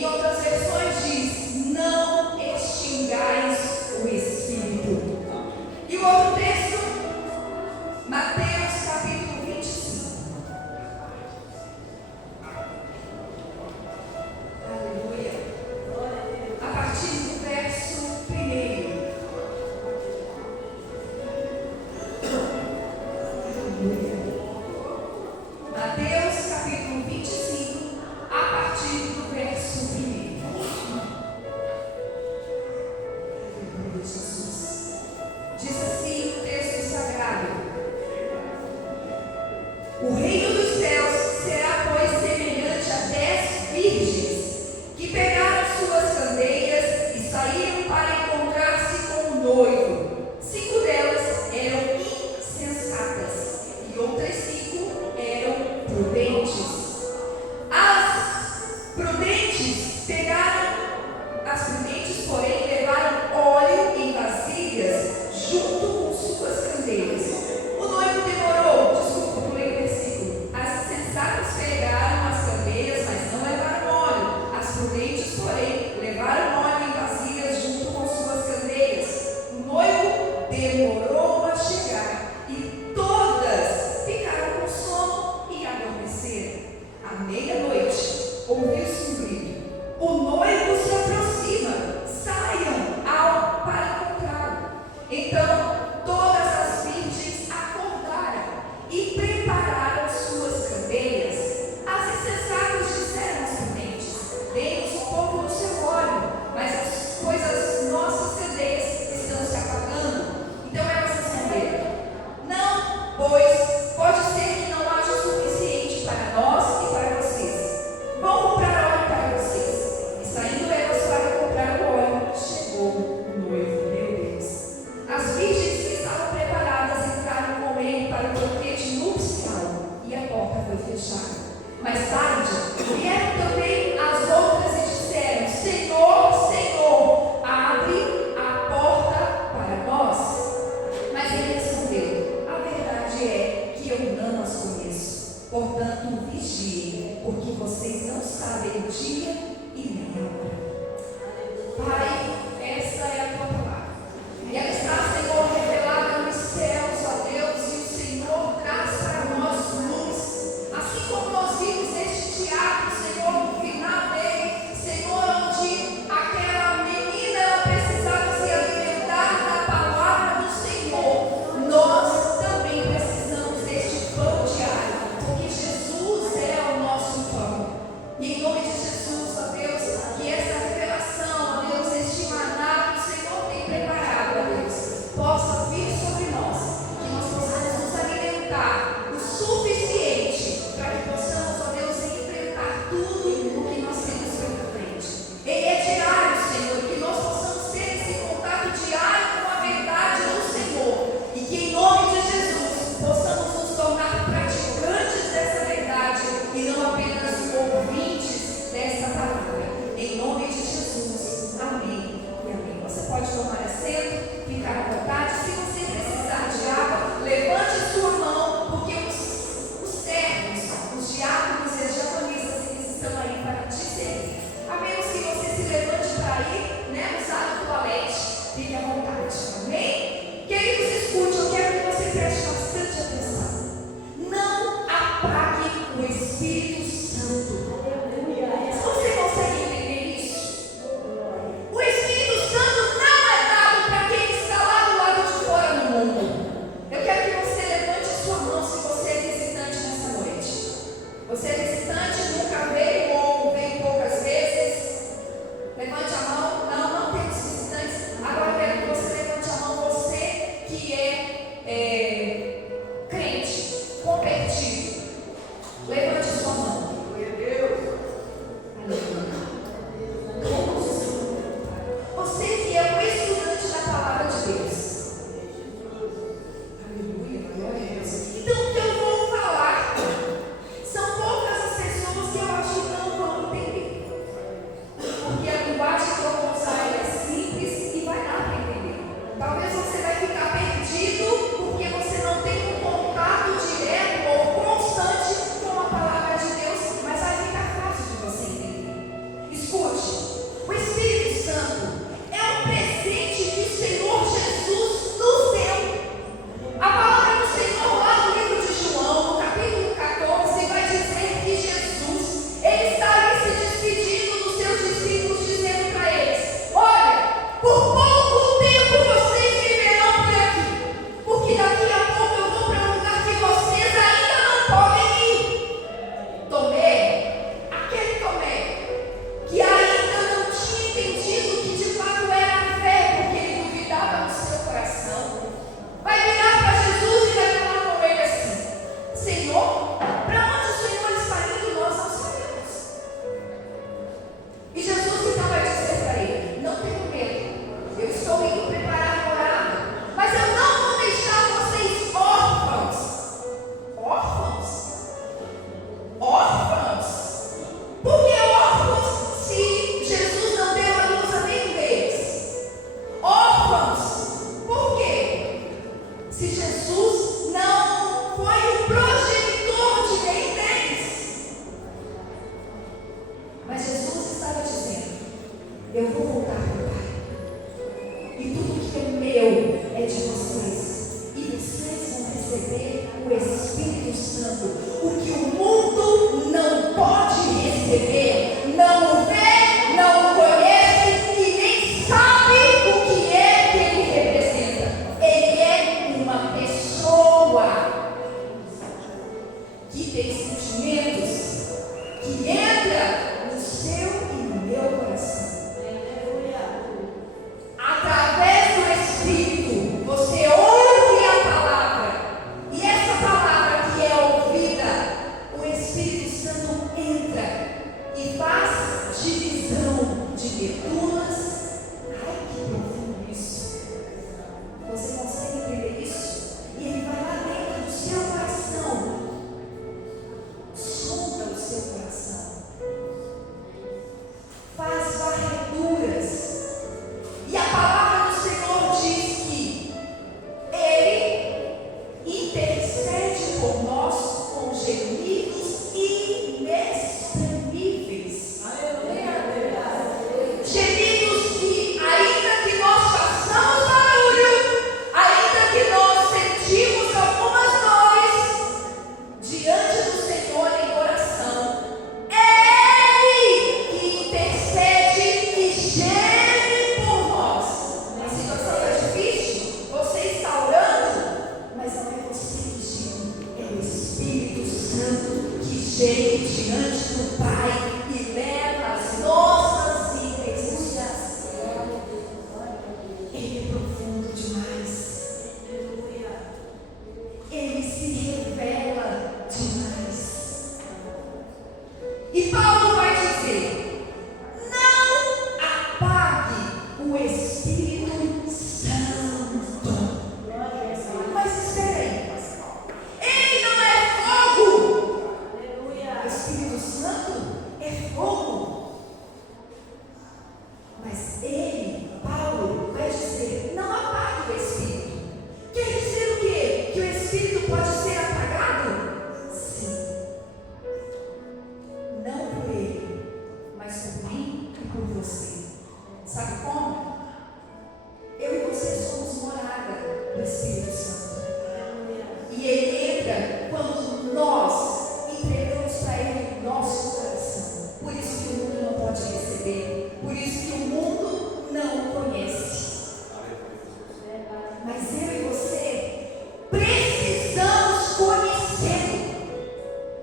Em outras versões diz: não extingais o Espírito. E o outro texto, Mateus capítulo 25. Aleluia. A partir do verso 1. Mateus capítulo 25, a partir do verso 1. Aleluia, Jesus. Diz assim o texto sagrado: o reino dos céus será, pois, semelhante a 10 virgens que pegaram suas candeias e saíram para encontrar-se com o noivo. 5 delas eram insensatas e outras 5 eram prudentes. As prudentes, porém, levaram óleo em vasilhas junto com suas candeias. O noivo demorou, desculpa, pulei o versículo. As insensatas pegaram as candeias, mas não levaram óleo. As prudentes, porém, levaram óleo em vasilhas junto com suas candeias. O noivo demorou a chegar e todas ficaram com sono e adormeceram. À meia-noite, ouviu-se um grito: o noivo se aproxima, saiam para encontrá-lo. Então, todas as virgens acordaram e prepararam suas candeias. As insensatas disseram aos prudentes: dê-nos um pouco do seu óleo, pois as nossas candeias estão se apagando. Então elas responderam: não, pois pode ser que não haja o suficiente para nós e para vocês. Vão comprar óleo para vocês. E saindo elas para comprar o óleo, chegou o noivo. Meu Deus! As virgens que estavam preparadas entraram com ele para o banquete nupcial e a porta foi fechada. Mais tarde, vieram também as outras e disseram: Senhor, Senhor, abre a porta para nós. Mas ele respondeu: a verdade é que eu não as conheço. Portanto, vigiem, porque vocês não sabem o dia e nem a hora. Pai, essa é a tua palavra. E ela está, Senhor, revelada nos céus, ó Deus, e o Senhor traz para nós luz. Assim como nós vimos neste teatro, Senhor, no final dele, Senhor, onde aquela menina ela precisava se alimentar da palavra do Senhor, nós também precisamos deste pão diário, porque Jesus é o nosso pão. E em nome de Jesus, ó Deus, que essa revelação, ó Deus, este chegue diante do Pai e leva as nossas intenções. Ele é profundo demais. Ele se revela demais. E Paulo vai dizer: não apague o Espírito Santo. Mas espera aí, ele não é fogo. O Espírito Santo é fogo. Mas ele, Paulo, vai dizer: não apague o Espírito. Quer dizer o quê? Que o Espírito pode ser apagado? Sim. Não por ele, mas por mim e por você. Sabe como? Eu e você somos morada do Espírito Santo. E ele entra quando nós entregamos para ele o nosso coração. Por isso que o mundo não pode receber. Por isso que o mundo não o conhece. Mas eu e você precisamos conhecê-lo.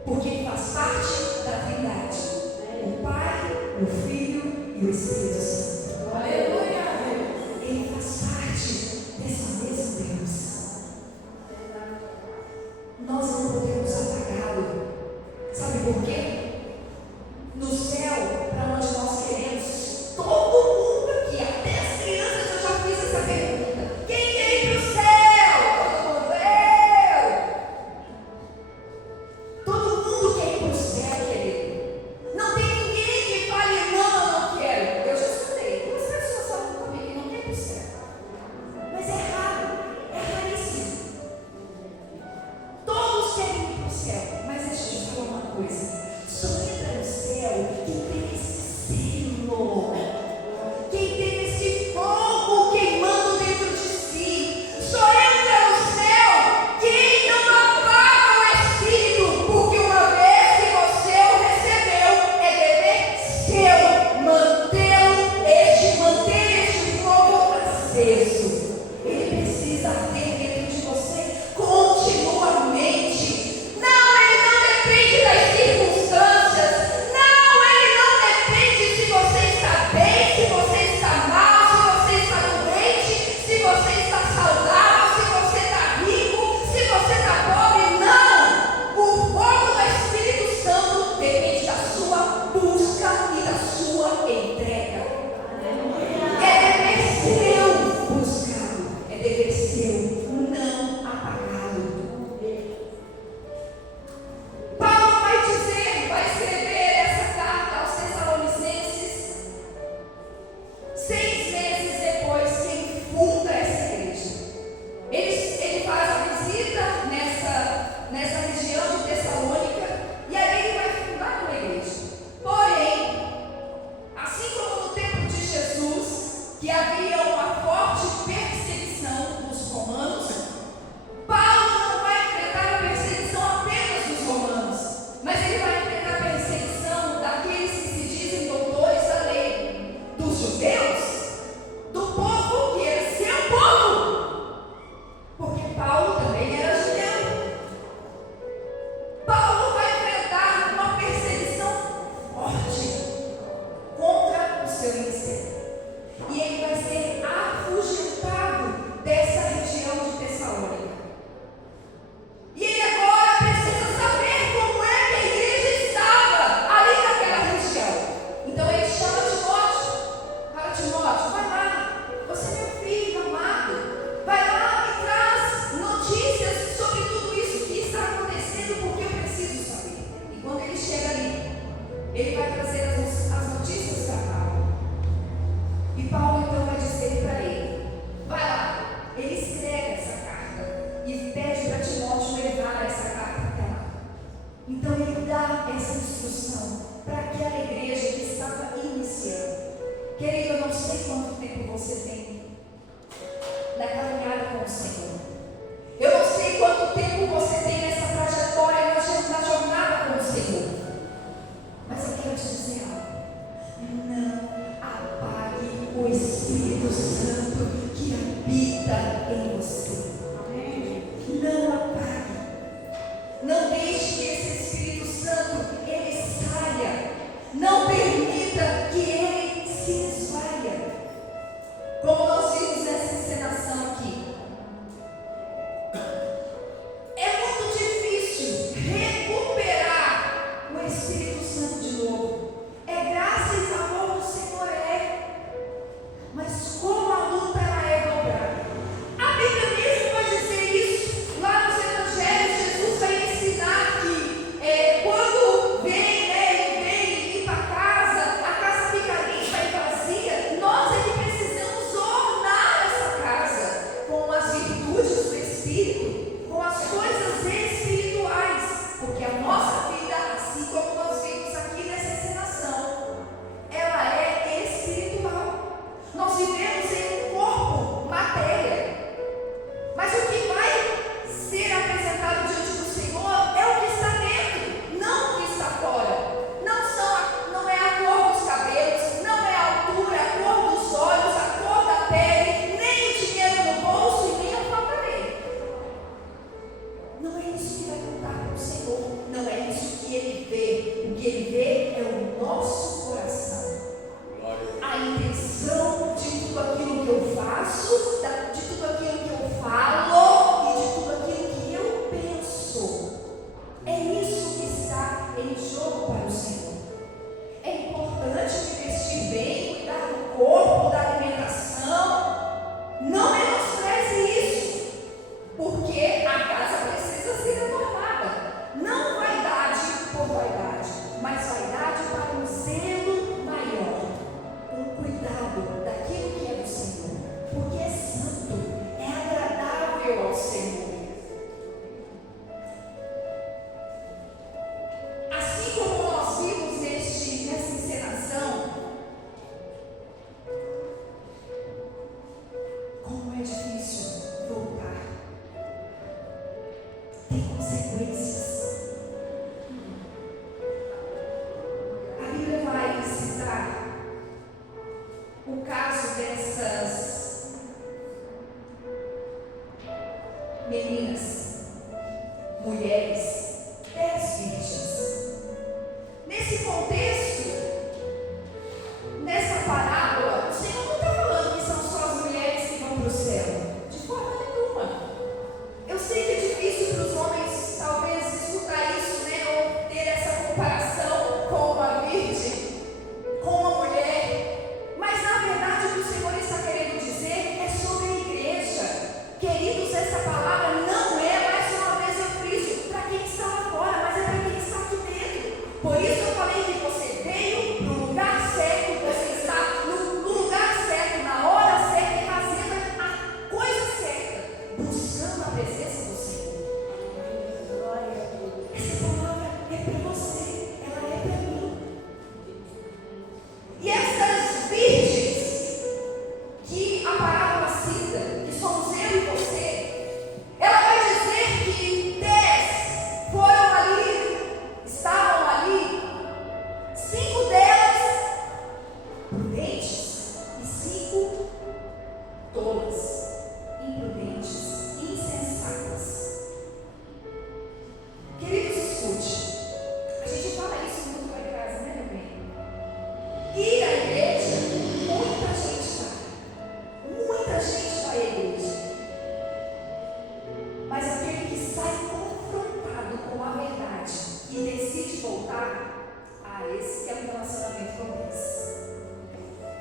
Porque ele faz parte da Trindade. O Pai, o Filho e o Espírito Santo. Aleluia! Ele faz parte desse mesmo Deus. Nós não podemos apagá-lo. Sabe por quê? No céu, para onde nós queremos, todo mundo aqui, até as crianças, eu já fiz essa pergunta: quem quer ir para o céu? Todo mundo, eu! Todo mundo quer ir para o céu, querido. Não tem ninguém que fale: não, eu não quero. Eu já escutei. Duas pessoas falam comigo que não quer ir para o céu. Mas é raro, é raríssimo. Todos querem ir para o céu, mas deixa eu te falar uma coisa: só entra no céu quem tem esse selo, quem tem esse fogo queimando dentro de si. Só entra no céu quem não apaga o Espírito, porque uma vez que você o recebeu, é dever seu manter este fogo aceso. Ele precisa arder dentro de você continuamente. Não, ele não depende das circunstâncias. Não permita que ele se esvaia. Como nós vimos nessa encenação aqui. É muito difícil recuperar o Espírito Santo de novo. É graça e favor do Senhor, mas como a luta ela é dobrada. A Bíblia mesmo vai dizer isso. Lá nos Evangelhos, Jesus vai ensinar que quando ele vem limpa a casa fica limpa e vazia. Nós é que precisamos ornar essa casa com as virtudes do Espírito, com as coisas espirituais, porque a nossa vida, assim como nós vimos aqui nessa encenação, ela é espiritual. Nós vivemos em um corpo, matéria, mas o que vai ser apresentado diante do Senhor é o que está dentro, não o que está fora. Não é a cor dos cabelos, não é a altura, a cor dos olhos, a cor da pele, nem o dinheiro no bolso e nem o apartamento. Não é isso que vai contar para o Senhor, não é isso que Ele vê. O que Ele vê é o nosso coração, a intenção de tudo aquilo que eu faço, de tudo aquilo que eu falo e de tudo aquilo que eu penso. É isso que está em jogo para o Senhor. É importante me vestir bem, cuidar do corpo, da alimentação. Não menospreze isso, porque a casa precisa ser adornada. Não vaidade por vaidade, mas vaidade para um zelo maior, um cuidado daquilo que é do Senhor, porque é santo, é agradável ao Senhor. Assim como nós vimos nessa encenação, como é difícil voltar, tem consequências. A Bíblia vai citar o caso dessas meninas, mulheres, 10 virgens. Nesse contexto, nessa parábola, o Senhor não está falando que são só as mulheres que vão para o céu. De forma nenhuma. Eu sei que é difícil para os homens, talvez, escutar isso, ou ter essa comparação com uma virgem, com uma mulher. Mas, na verdade, o que o Senhor está querendo dizer é sobre a igreja. Queridos, essa palavra não é, mais uma vez eu friso, para quem está lá fora, mas é para quem está aqui dentro. Por isso eu falei que você veio no lugar certo, você está no lugar certo, na hora certa, e fazendo a coisa certa, buscando a presença do Senhor. Essa palavra é para você, ela é para mim. E essas virgens que a parábola cita, que somos eu e você, ela vai dizer que 10 foram ali, estavam ali, 5 delas prudentes e 5 tolas, imprudentes, insensatas. Queridos, escute. A gente fala isso muito lá em casa, né, meu bem? Ir à igreja, muita gente vai. Muita gente vai à igreja. Mas aquele que sai confrontado com a verdade e decide voltar, esse que é um relacionamento com Deus.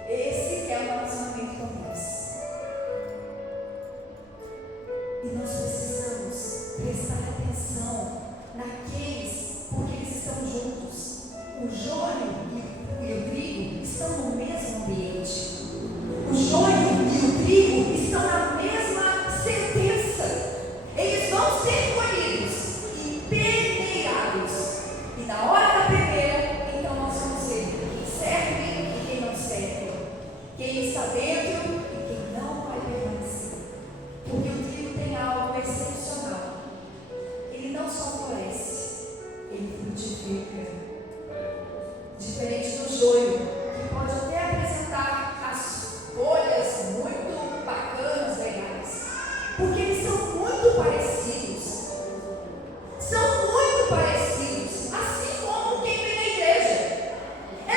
Esse que é um relacionamento com Deus. E nós precisamos prestar atenção naqueles, porque eles estão juntos. O joio e o trigo estão no mesmo ambiente. O joio e o trigo estão na mesma sentença. Eles vão ser colhidos e peneirados. E na hora da peneira, então nós vamos ver quem serve e quem não serve. Quem está dentro e quem não vai permanecer. Porque o trigo tem algo excepcional. Ele não só floresce, ele frutifica. Diferente do joio, que pode até apresentar as folhas muito bacanas, legais. Porque eles são muito parecidos. São muito parecidos. Assim como quem vem na igreja. É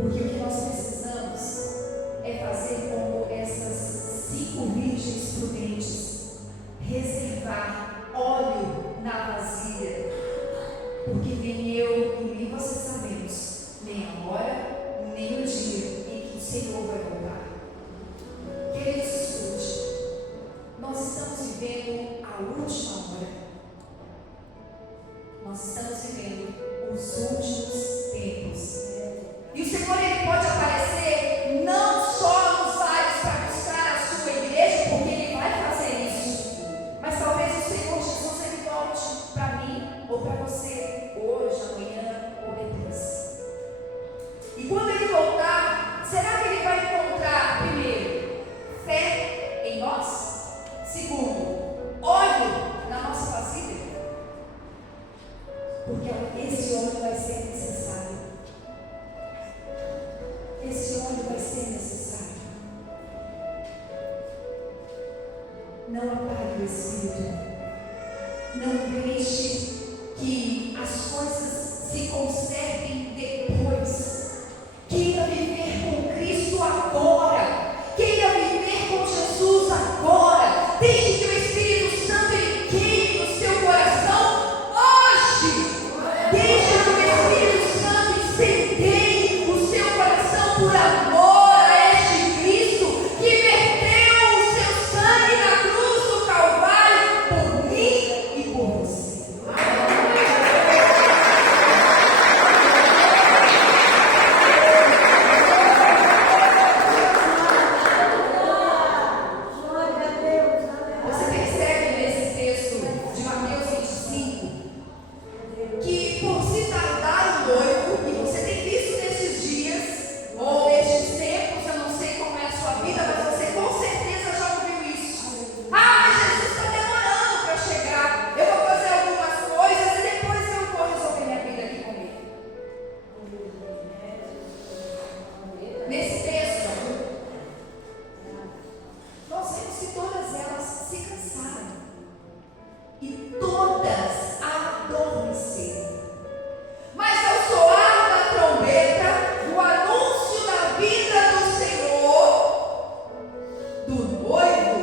Porque o que nós precisamos é fazer como essas 5 virgens prudentes, reservar óleo na vasilha, porque nem eu e nem você sabemos nem a hora, nem o dia em que o Senhor vai voltar. Queridos, escute, nós estamos vivendo a última hora, nós estamos vivendo os últimos tempos, e o Senhor, Ele pode aparecer não só nos ares para buscar a sua igreja, porque Ele vai fazer isso, mas talvez o Senhor Jesus, Ele volte para mim ou para você, hoje, amanhã ou depois. E quando Ele voltar, será que Ele vai encontrar, primeiro, fé em nós? Segundo, óleo na nossa vasilha? Porque esse óleo vai ser necessário. Esse óleo vai ser necessário. Não apague o Espírito. Não deixe que as coisas se conservem depois. Queira viver com Cristo agora. Queira viver com Jesus agora. Deixe que o Espírito Santo ele queime no seu coração hoje. Deixe que o Espírito Santo incendeie o seu coração por amor a este Cristo que verteu o seu sangue na cruz do Calvário por mim e por você. Você percebe nesse texto de Mateus 25 que por se tardar o noivo, e você tem visto nesses dias, ou nestes tempos, eu não sei como é a sua vida, mas você com certeza já ouviu isso. Ah, mas Jesus está demorando para chegar, eu vou fazer algumas coisas e depois eu vou resolver minha vida aqui com ele. Nesse texto, nós vemos que todas elas se cansaram e todas adormeceram. Mas ao soar da trombeta, o anúncio da vinda do Senhor, do noivo,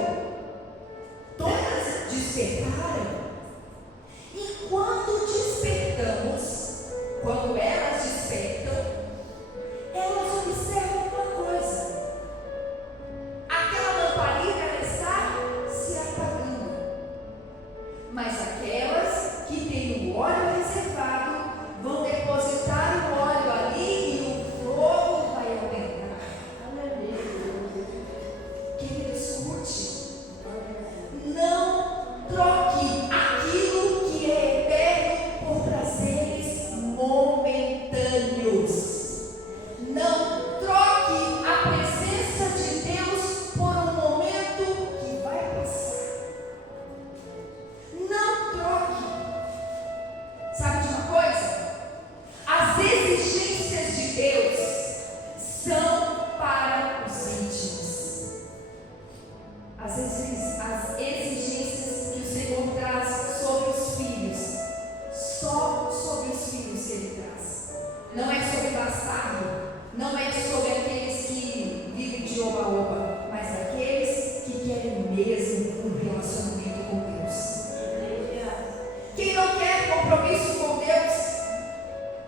todas despertaram. E quando despertamos, quando elas despertam, elas observam uma coisa: aquela lamparina ela está se apagando, mas aquelas que têm o óleo reservado vão depositar o óleo ali e o fogo vai aumentar. Querido, escute, não troque aquilo que é eterno por prazeres momentâneos. Não troque a presença de Deus por um momento que vai passar. Não troque. Sabe de uma coisa? As exigências de Deus são para os íntimos. As exigências que o Senhor traz sobre os filhos, só sobre os filhos que Ele traz. Não é sobre bastardo, não é sobre aqueles que vivem de oba-oba, mas aqueles que querem mesmo um relacionamento com Deus. Quem não quer compromisso com Deus,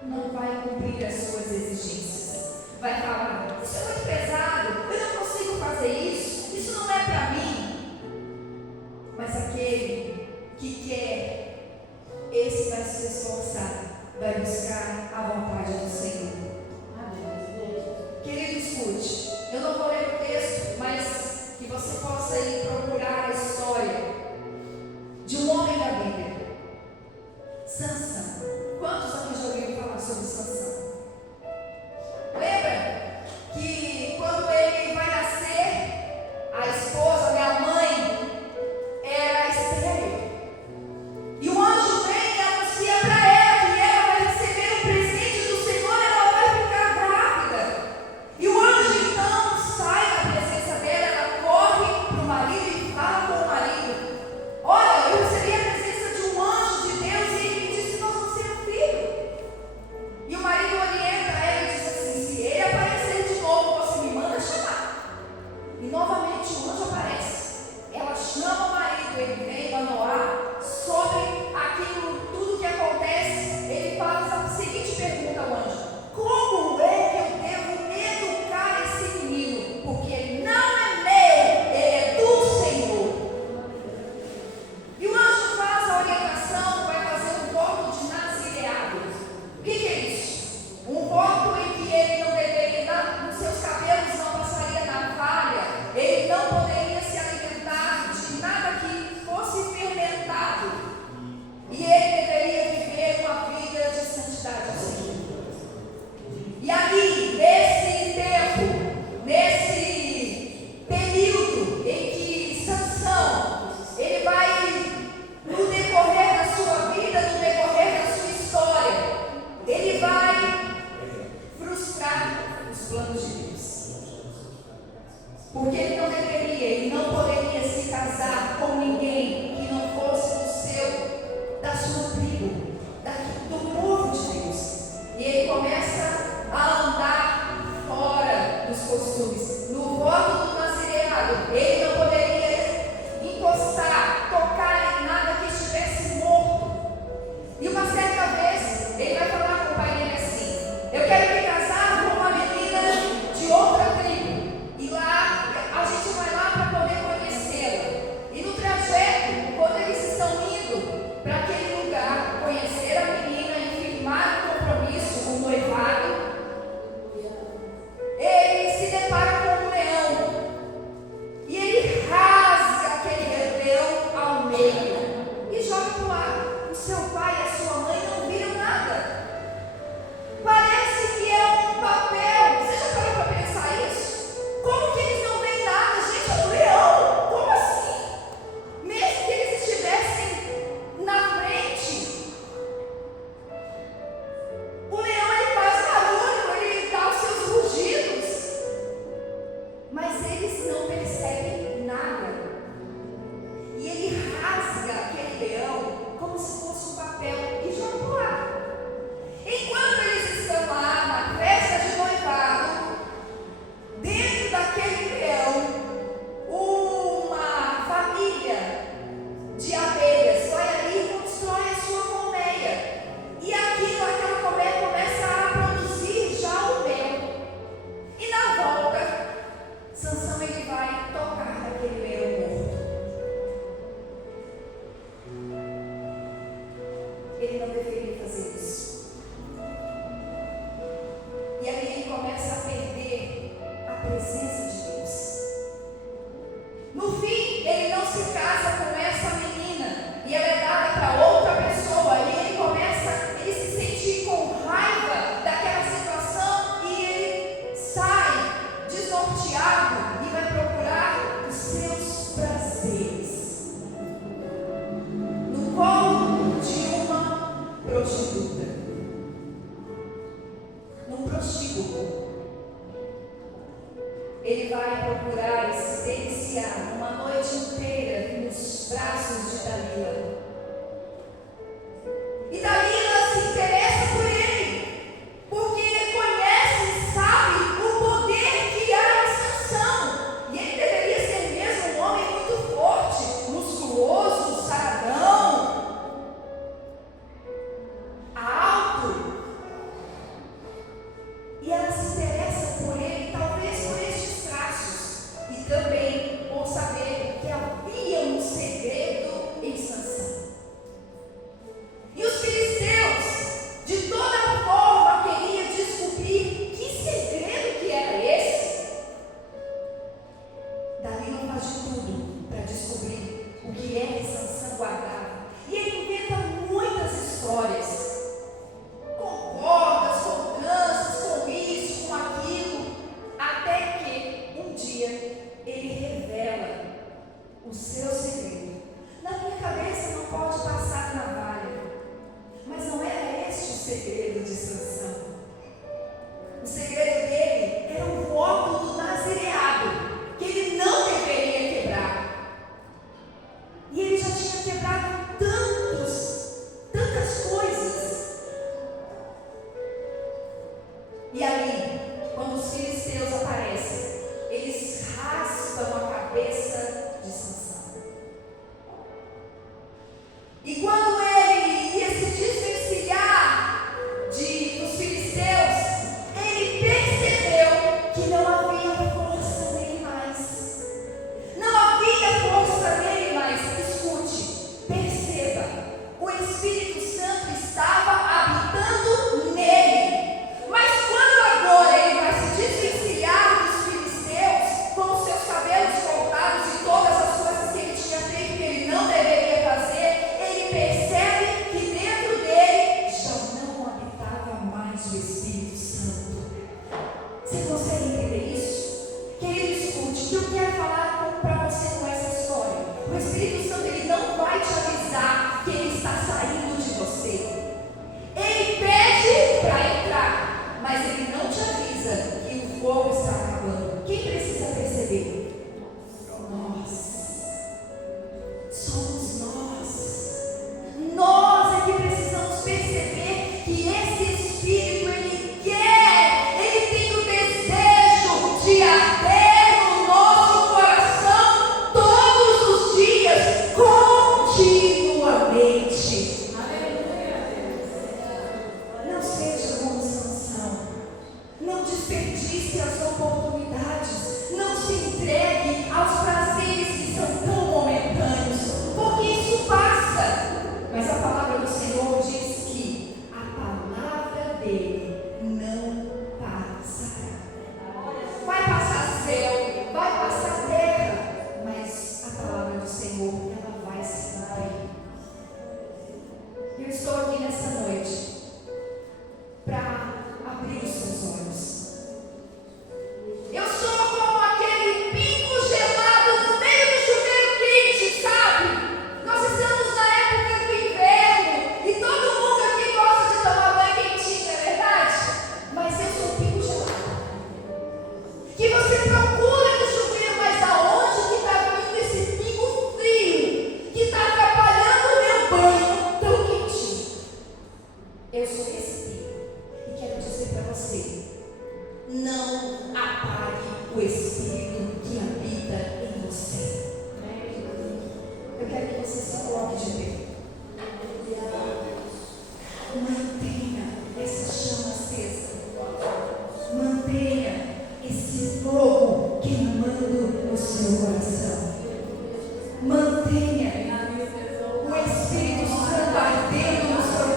não vai cumprir as suas exigências. Vai falar: isso é muito pesado, eu não consigo fazer isso não é para mim. Mas aquele que quer, esse vai se esforçar, vai buscar a vontade do Senhor. Querido, escute, eu não vou ler o texto, mas que você possa ir procurar a história de um homem da Bíblia, Sansão. Quantos aqui já ouviram falar sobre Sansão? Lembra que quando ele vai nascer, a esposa, a mãe, era estéril. E o anjo vem e anuncia para ela que ela vai receber um presente do Senhor, ela vai ficar grávida. E o anjo então sai da presença dela, ela corre para o marido e fala com o marido: olha, eu recebi a presença de um anjo de Deus e ele me disse que nós vamos ter um filho. E o marido ele não deveria fazer isso. E aí ele começa a perder a presença de Deus. No fim, ele não se casa com essa menina e ela é dada para outra pessoa. E ele se sente com raiva daquela situação e ele sai desnorteado e vai procurar os seus prazeres no colo de uma prostituta, num prostíbulo. Ele vai procurar se deliciar uma noite inteira nos braços de Dalila. E Dalila se interessa por ele, porque ele conhece e sabe o poder que há em Sansão. E ele deveria ser mesmo um homem muito forte, musculoso, saradão, alto. E ela se interessa por ele, talvez por estes traços, e também por saber que havia um segredo em Sansão. E os filisteus, de toda forma, queriam descobrir que segredo que era esse. Dalila faz de tudo para descobrir o que é que Sansão guardava. E ele inventa muitas histórias, com cordas, com tranças, com isso, com aquilo, até que um dia ele revela o seu segredo. Na minha cabeça não pode passar navalha, mas não era este o segredo de Sansão. O segredo dele era um voto do nazireado, que ele não deveria quebrar. E ele já tinha quebrado tantas coisas. E ali, quando os filisteus aparecem, eles raspam a cabeça de Sansão. E quando ele ia se desvencilhar dos filisteus, ele percebeu que não havia força nele mais. Não havia força nele mais. Escute, perceba, o Espírito Santo estava habitando nele. Mas quando agora ele vai se desvencilhar dos filisteus, com os seus cabelos cortados e todas as coisas que ele tinha feito que ele não deveria fazer, ele percebe que dentro dele já não habitava mais o Espírito Santo. Você consegue entender isso? Querido, escute, o que eu quero falar para você com essa história? O Espírito Santo, ele não vai te avisar que ele está saindo de você. Ele pede para entrar, mas ele não te avisa que o fogo está acabando. Quem precisa perceber? Nós. Somos nós. Nós é que precisamos perceber que esse Espírito, ele quer, ele tem o desejo de arder no nosso coração todos os dias, continuamente. Não seja como Sansão. Não desperdice as oportunidades. Não se entregue aos prazeres que são tão momentâneos, porque isso passa. Mas a palavra do Senhor diz que a palavra dele não passará. Vai passar céu, vai passar terra, mas a palavra do Senhor, ela vai se cumprir. Eu estou aqui nessa noite para abrir os seus olhos. Eu sou como aquele pingo gelado no meio do chuveiro quente, sabe? Nós estamos na época do inverno e todo mundo aqui gosta de tomar banho quentinho, não é verdade? Mas eu sou um pingo gelado. Que você procura no chuveiro, mas aonde que está vindo esse pingo frio que está atrapalhando o meu banho tão quentinho? Eu sou esse pingo. E quero dizer para você, não apague o Espírito que habita em você. Eu quero que você se coloque de pé. Mantenha essa chama acesa. Mantenha esse fogo queimando no seu coração. Mantenha o Espírito Santo ardendo no seu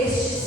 este